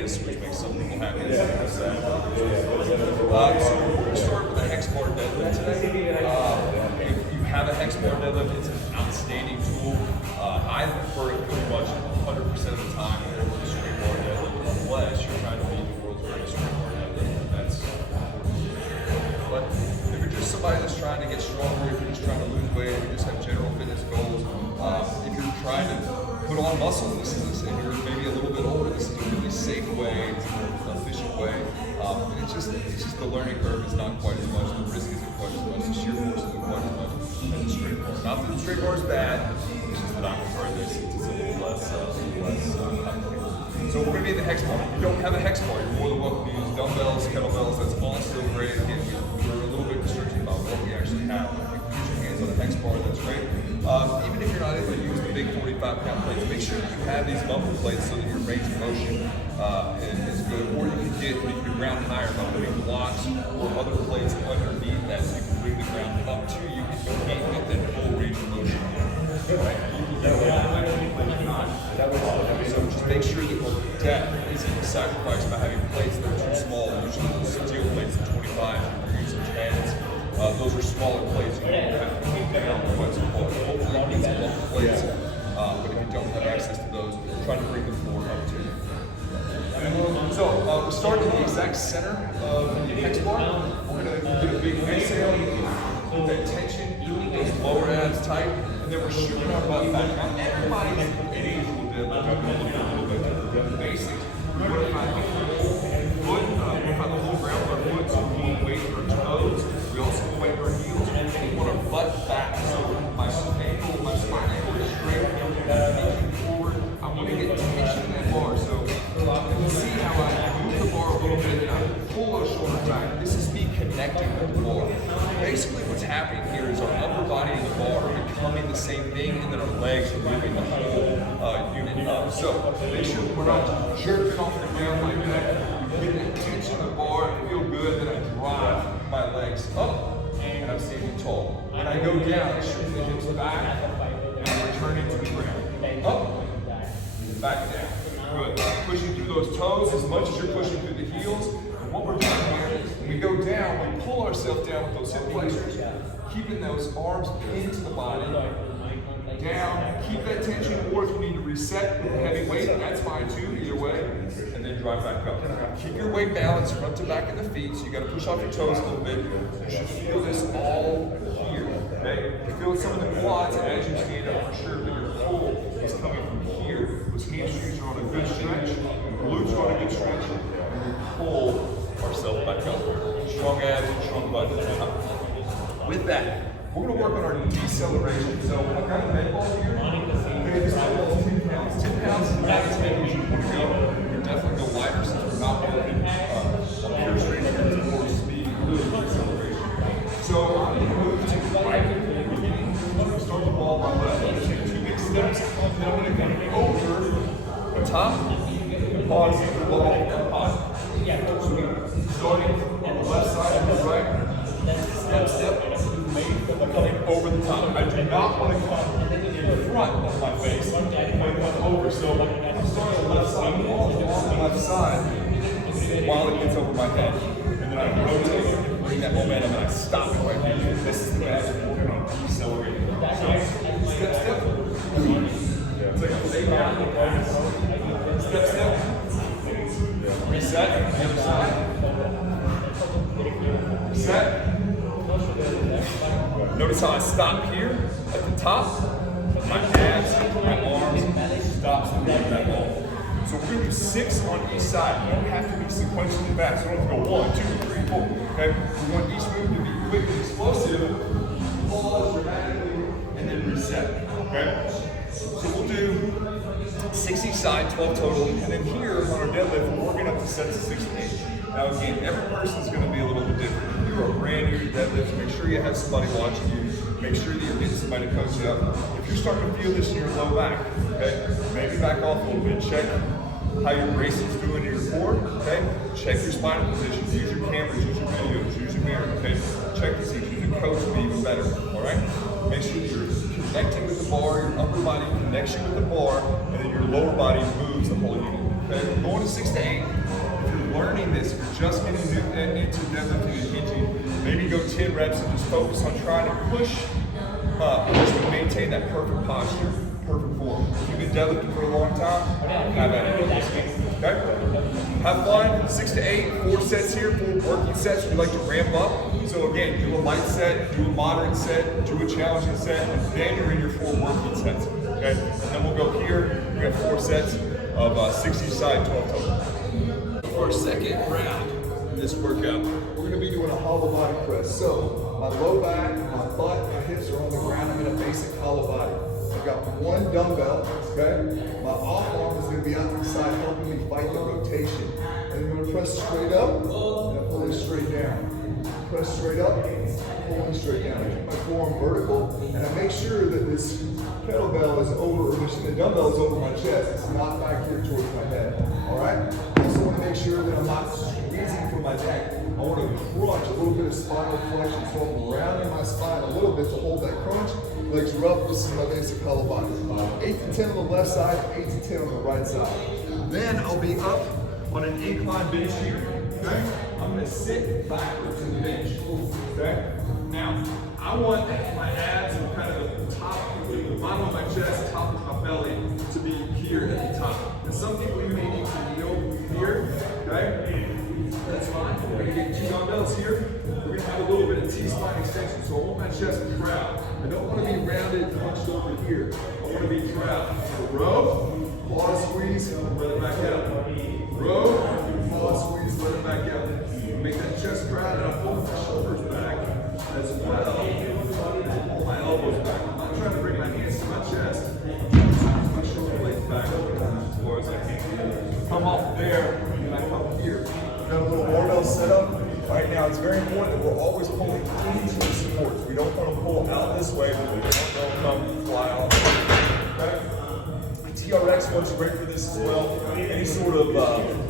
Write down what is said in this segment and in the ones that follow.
is, which makes some people happy. So we're going to start with a hex bar deadlift today. If you have a hex bar deadlift, it's an outstanding tool. I prefer it pretty much 100% of the time over the straight bar deadlift, unless you're trying to be the world's greatest straight bar deadlift. But if you're just somebody that's trying to get stronger, if you're just trying to lose weight, if you just have general fitness goals, if you're trying to put on muscle, and you're maybe a little bit older, this is a really safe way, it's a more efficient way. It's just the learning curve is not quite as much, the risk isn't quite as much, the sheer force isn't quite as much as the straight bar. Not that the straight bar is bad, it's just that I prefer this. It's a little less complicated. So we're going to be in the hex bar. If you don't have a hex bar, you're more than welcome to use dumbbells, kettlebells. That's all still great. Again, we're a little bit restricted about what we actually have. If you can use your hands on a hex bar, that's great. Even if you're not able to use the big 45-pound plates, make sure that you have these bumper plates so that your range of motion is good. Or you can ground higher by putting blocks or other plates underneath that so you can bring the ground up to you if you can't get that full range of motion. Right? So just make sure that depth isn't sacrificed by having plates that are too small. Usually those steel plates at 25, you're using 10s. Those are smaller plates. You don't have to keep down what's called. Hopefully you can get some plates. But if you don't have access to those, try to bring the floor up to you. So we're starting in the exact center of the hex bar. We're going to get a big exhale, keep that tension, those lower abs tight, and then we're shooting our butt back. Now everybody's age will do a little bit different. Basics. We want to find the foot, we find the whole ground with our foot, so we want weight in our toes. We also want weight in our heels. We want our butt back. So my spine ankle is straight, reaching forward. I want to get tension in that bar. So you can see how I move the bar a little bit and I pull those shoulders back. This is me connecting with the bar. Basically what's happening here is our upper body and the bar are becoming the same thing, and then our legs are moving the whole unit up. So make sure we're not jerking off the ground like that. You get that tension in the bar, I feel good, then I drive my legs up and I'm standing tall. When I go down, I shoot the hips back and I'm returning to the ground. Up, back down. Good. Pushing through those toes as much as you're pushing through the heels. And what we're doing here, when we go down, we pull ourselves down with those hip flexors, keeping those arms pinned to the body. Down, keep that tension, or if you need to reset with a heavy weight, that's fine too, either way, and then drive back up. Keep your weight balanced front to back of the feet, so you got to push off your toes a little bit. You should feel this all here, okay? You feel some of the quads as you stand up for sure, but your pull is coming from here. Those hamstrings are on a good stretch, glutes are on a good stretch, and we pull ourselves back up. Strong abs, strong butt. With that, we're going to work on our deceleration. So I've got a med ball here. Okay, this med ball is 10 pounds. 10 pounds is not as heavy as you want to go. You're definitely go lighter since we're not working pure strength here. It's more speed and deceleration. So I'm going to move to the right at the beginning. I'm going to start the ball on my left. I'm going to take 2 big steps. Then I'm going to come over the top and pause the ball and pause. So starting on the left side and the right. Step. Coming over the top. I do not want to come in the front of my face. I want to come over. So I'm starting on the left side, along the left side, while it gets over my head. And then I rotate, bring that momentum, and I stop it right here. This is the magic. We're going to decelerate. So, step. It's like a lay down. Step. Reset. The other side. Reset. Notice how I stop here at the top. My abs, my arms, stops and grab that ball. So we're going to do 6 on each side. You don't have to be sequentially fast. You don't have to go 1, 2, 3, 4. Okay? We want each move to be quick and explosive, pause dramatically, and then reset. Okay? So we'll do 6 each side, 12 total, and then here on our deadlift, we're working up to sets of 16. Now again, every person's going to be a little bit different. If you're a brand new to deadlift, make sure you have somebody watching you. Make sure that you're getting somebody to coach you up. If you're starting to feel this in your low back, okay, maybe back off a little bit. Check how your bracing's doing in your core, okay? Check your spinal position. Use your cameras, use your videos, use your mirror, okay? Check to see if you can coach be even better, all right? Make sure that you're connecting with the bar, your upper body connects you with the bar, and then your lower body moves the whole unit. Okay, we're going to 6 to 8. If you're learning this, if you're just getting into deadlifting and hinging, maybe go 10 reps and just focus on trying to push up, just to maintain that perfect posture, perfect form. If you've been deadlifting for a long time, have at it. Okay? Have fun. 6 to 8, 4 sets here, 4 working sets. We like to ramp up. So again, do a light set, do a moderate set, do a challenging set, and then you're in your 4 working sets. Okay? And then we'll go here. We have 4 sets of 6 each side, 12 total. For our second round in this workout, we're going to be doing a hollow body press. So my low back, my butt, my hips are on the ground. I'm in a basic hollow body. I've got 1 dumbbell, okay? My off arm is going to be out to the side helping me fight the rotation. And I'm going to press straight up and I'm pulling straight down. Press straight up, pulling straight down. I keep my forearm vertical and I make sure that this kettlebell is over, or the dumbbell is over my chest. It's not back here towards my head, all right? I also want to make sure that I'm not squeezing from my neck. I want to crunch, a little bit of spinal flexion, so I'm rounding my spine a little bit to hold that crunch. Legs are up, this is my basic hollow body. 8 to 10 on the left side, 8 to 10 on the right side. Then I'll be up on an incline bench here, okay? I'm gonna sit backwards in the bench, okay? Now, I want my abs and kind of the top, the bottom of my chest, top of my belly to be here at the top. And some people, you may need to kneel here, okay? That's fine. We're gonna get 2 dumbbells here. We're gonna have a little bit of T-spine extension. So I want my chest proud. I don't want to be rounded and hunched over here. I want to be proud. So row, pause, squeeze, let it back out. Row, pause, squeeze, let it back out. Make that chest proud, and I pull my shoulders back as well. I pull my elbows back. I'm not trying to bring my hands to my chest. I'm trying to squeeze my shoulder blades back as far as I can. Come off there, and I come here. Got a little barbell set up. Right now, it's very important that we're always pulling into the supports. We don't want to pull out this way, but we don't come fly off. Okay? TRX works great for this as well. Any sort of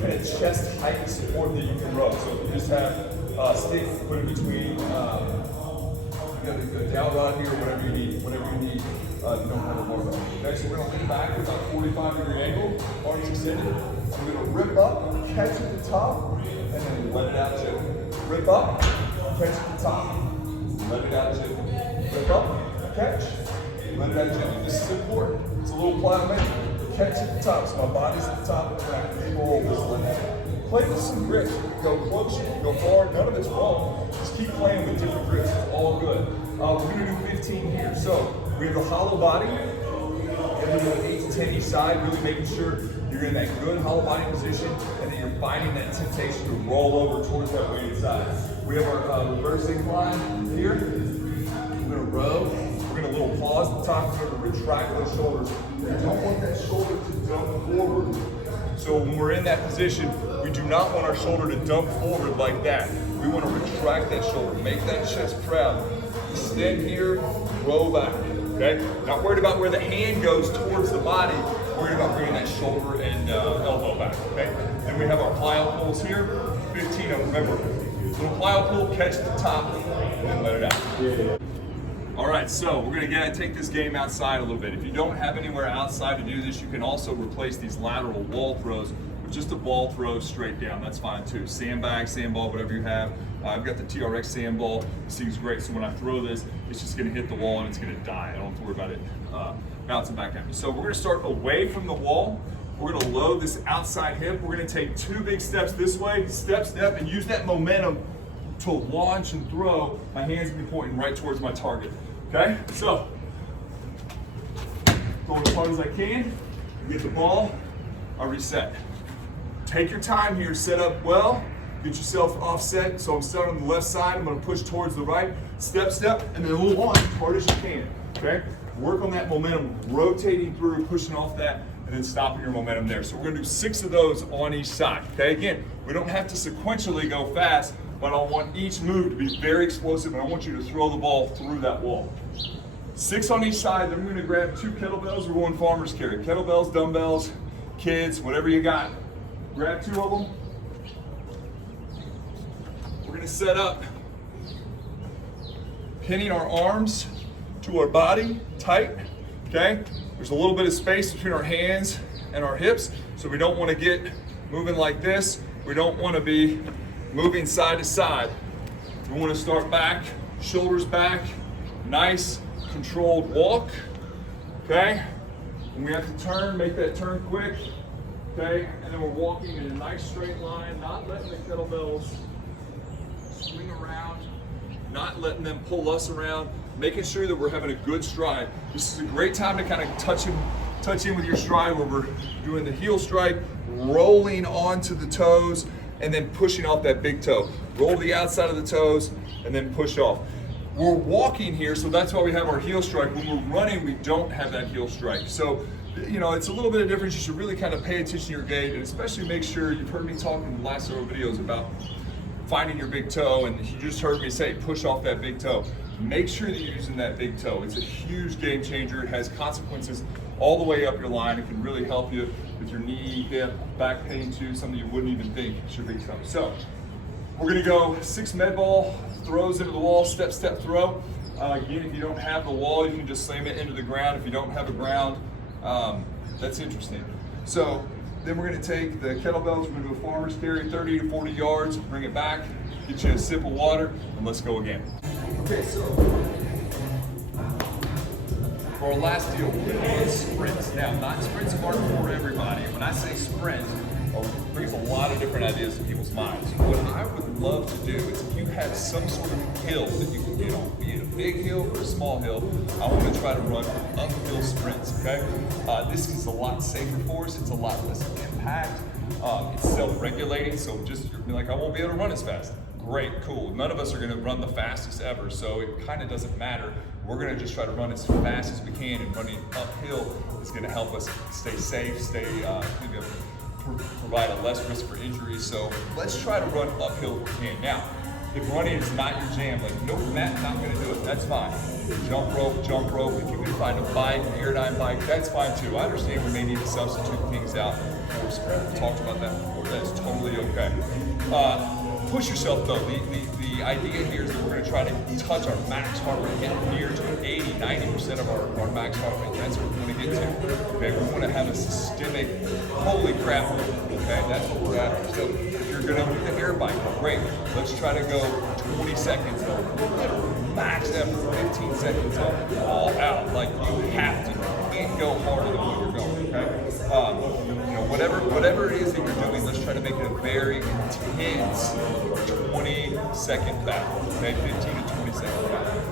kind of chest height support that you can row. So if you just have stick, put it between you got a down rod here, whatever you need. You don't have a barbell. Okay, so we're going to lean backwards on a 45-degree angle, arms extended. We're going to rip up, catch at the top, and then let it out gently. Rip up, catch at the top, let it out gently. Rip up, catch, let it out gently. This is important. It's a little plyometric. Catch at the top, so my body's at the top and I control this leg. Play with some grips. Go close, go far, none of it's wrong. Just keep playing with different grips, it's all good. We're gonna do 15 here. So we have a hollow body, and we're doing 8 to 10 each side, really making sure you're in that good hollow body position and that you're fighting that temptation to roll over towards that weighted side. We have our reverse incline here. We're gonna row. We're gonna little pause at the top. We're gonna retract those shoulders. You don't want that shoulder to dump forward. So when we're in that position, we do not want our shoulder to dump forward like that. We want to retract that shoulder, make that chest proud. Extend here, row back. Okay? Not worried about where the hand goes towards the body. Worried about bringing that shoulder and elbow back. Okay? And we have our plyo pulls here. 15 of them. Remember, little plyo pull, catch at the top, and then let it out. All right, so we're gonna take this game outside a little bit. If you don't have anywhere outside to do this, you can also replace these lateral wall throws with just a ball throw straight down. That's fine too. Sandbag, sandball, whatever you have. I've got the TRX sandball. This thing's great. So when I throw this, it's just gonna hit the wall and it's gonna die. I don't have to worry about it bouncing back at me. So we're gonna start away from the wall. We're gonna load this outside hip. We're gonna take 2 big steps this way, step, step, and use that momentum to launch and throw. My hands will be pointing right towards my target. Okay, so go as hard as I can, get the ball, I reset. Take your time here, set up well, get yourself offset. So I'm starting on the left side, I'm gonna push towards the right, step, step, and then launch as hard as you can, okay? Work on that momentum, rotating through, pushing off that, and then stopping your momentum there. So we're gonna do 6 of those on each side, okay? Again, we don't have to sequentially go fast, but I want each move to be very explosive, and I want you to throw the ball through that wall. 6 on each side, then we're gonna grab 2 kettlebells. We're going farmer's carry. Kettlebells, dumbbells, kids, whatever you got. Grab 2 of them. We're gonna set up, pinning our arms to our body, tight, okay? There's a little bit of space between our hands and our hips. So we don't want to get moving like this. We don't want to be moving side to side. We want to start back, shoulders back, nice controlled walk, okay? And we have to turn, make that turn quick, okay? And then we're walking in a nice straight line, not letting the kettlebells swing around, not letting them pull us around, making sure that we're having a good stride. This is a great time to kind of touch in with your stride where we're doing the heel strike, rolling onto the toes, and then pushing off that big toe. Roll to the outside of the toes, and then push off. We're walking here, so that's why we have our heel strike. When we're running, we don't have that heel strike. So, you know, it's a little bit of difference. You should really kind of pay attention to your gait, and especially make sure, you've heard me talk in the last several videos about finding your big toe, and you just heard me say push off that big toe. Make sure that you're using that big toe. It's a huge game changer. It has consequences all the way up your line. It can really help you with your knee, hip, back pain too, something you wouldn't even think should be coming. So we're gonna go 6 med ball throws into the wall, step, step, throw. Again, if you don't have the wall, you can just slam it into the ground. If you don't have a ground, that's interesting. So then we're gonna take the kettlebells, we're gonna do a farmer's carry, 30 to 40 yards, bring it back, get you a sip of water, and let's go again. Okay, so for our last deal, we're gonna do sprints. Now, not sprints aren't for everybody. When I say sprint, it brings a lot of different ideas in people's minds. What I would love to do is if you have some sort of hill that you can get on, be it a big hill or a small hill, I want to try to run uphill sprints, okay? This is a lot safer for us. It's a lot less impact. It's self-regulating, so just you're like, I won't be able to run as fast. Great, cool. None of us are gonna run the fastest ever, so it kind of doesn't matter. We're gonna just try to run as fast as we can, and running uphill is gonna help us stay safe, provide a less risk for injuries. So let's try to run uphill if we can. Now, if running is not your jam, like, nope, Matt, not gonna do it, that's fine. Jump rope, if you can find a bike, an airdyne bike, that's fine too. I understand we may need to substitute things out for sprint. We talked about that before, that's totally okay. Push yourself though. The idea here is that we're going to try to touch our max heart rate, get near to 80, 90% of our max heart rate. That's what we want to get to. Okay, we want to have a systemic, holy crap, okay, that's what we're after. So if you're going to do the air bike, great. Let's try to go 20 seconds, max effort, 15 seconds all out. Like, you have to. You can't go harder than what you're going, okay? You know, whatever it is that you're doing, let's try to make it a very intense 20-second battle, okay? 15 to 20-second battle.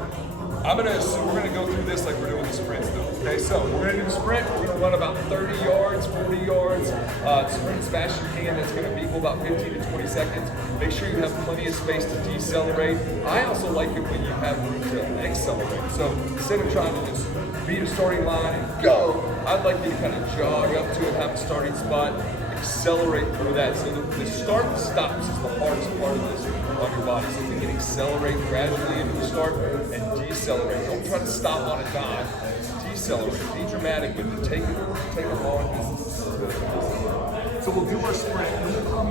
I'm gonna assume we're gonna go through this like we're doing the sprints though, okay? So we're gonna do the sprint, we're gonna run about 30 yards, 40 yards, sprint as fast as you can. That's gonna equal about 15 to 20 seconds. Make sure you have plenty of space to decelerate. I also like it when you have room to accelerate. So instead of trying to just beat a starting line and go, I'd like you to kind of jog up to it, have a starting spot, accelerate through that. So the start and stops is the hardest part of this on your body. So you can accelerate gradually into the start and decelerate. Don't try to stop on a dime. Decelerate. Be dramatic with it. Take it long. So we'll do our sprint. When we come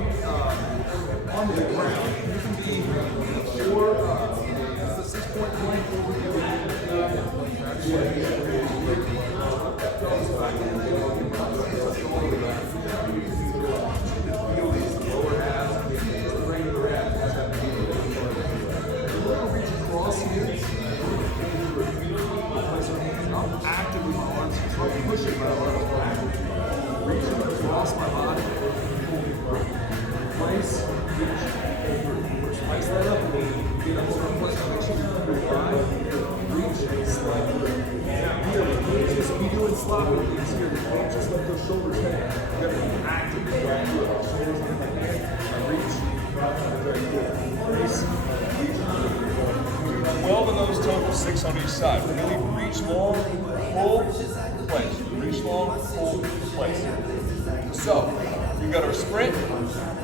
onto the ground, you can be it's a 6-point plank pushing my arms back, reaching across my body, place, reach, slice that up, get up over place, make sure you're wide, reach, slide. Now here, we just be doing sloppy things here, you can't just let those shoulders hang. You gotta be active, right? Shoulders in the hand, reach, very good. Place, reach. 12 of those total, 6 on each side. Really reach long, pull, place. Reach long, pull, place. So, we've got our sprint,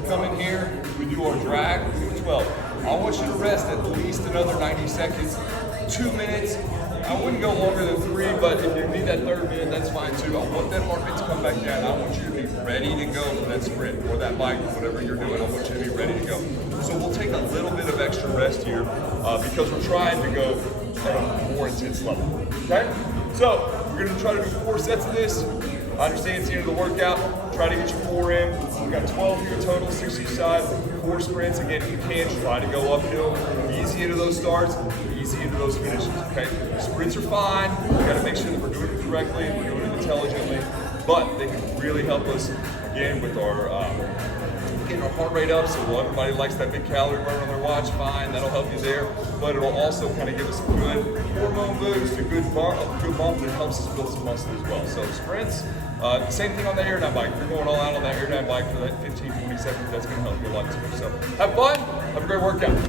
come in here, we do our drag, we do 12. I want you to rest at least another 90 seconds, 2 minutes. I wouldn't go longer than 3, but if you need that 3rd minute, that's fine too. I want that heart rate to come back down. I want you to be ready to go for that sprint or that bike, whatever you're doing. I want you to be ready to go. So we'll take a little bit of extra rest here because we're trying to go at a more intense level, okay? So we're gonna try to do 4 sets of this. I understand it's the end of the workout. Try to get your 4 in. We've got 12 here total, 6 each side. 4 sprints. Again, if you can, try to go uphill. Easy into those starts, easy into those finishes, okay? Sprints are fine. We gotta make sure that we're doing it correctly and we're doing it intelligently, but they can really help us, again, with our getting our heart rate up. So everybody likes that big calorie burn on their watch, fine, that'll help you there. But it'll also kind of give us a good hormone boost, a good bump that helps us build some muscle as well. So sprints, same thing on the air down bike. If you're going all out on that air down bike for that 15, 20 seconds, that's gonna help you a lot too. So have fun, have a great workout.